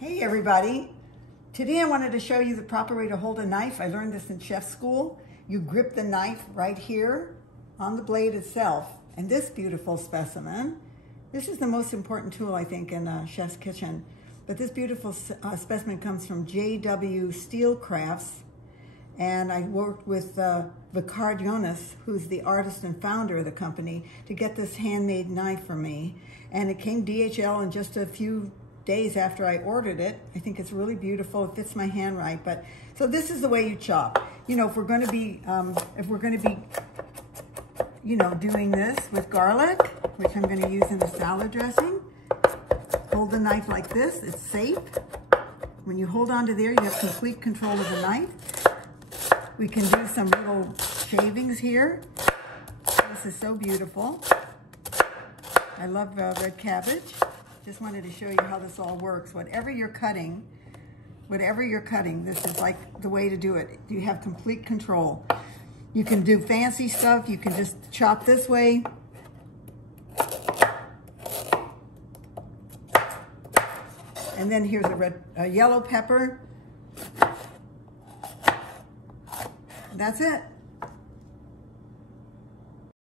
Hey everybody! Today I wanted to show you the proper way to hold a knife. I learned this in chef school. You grip the knife right here on the blade itself. And this beautiful specimen, this is the most important tool I think in a chef's kitchen. But this beautiful specimen comes from J.W. Steel Crafts. And I worked with Vicard Jonas, who's the artist and founder of the company, to get this handmade knife for me. And it came DHL in just a few days after I ordered it. I think it's really beautiful. It fits my hand right. But so this is the way you chop. You know, if we're going to be doing this with garlic, which I'm going to use in the salad dressing, hold the knife like this. It's safe. When you hold on to there, you have complete control of the knife. We can do some little shavings here. This is so beautiful. I love red cabbage. Just wanted to show you how this all works. Whatever you're cutting, this is like the way to do it. You have complete control. You can do fancy stuff. You can just chop this way. And then here's a yellow pepper. That's it.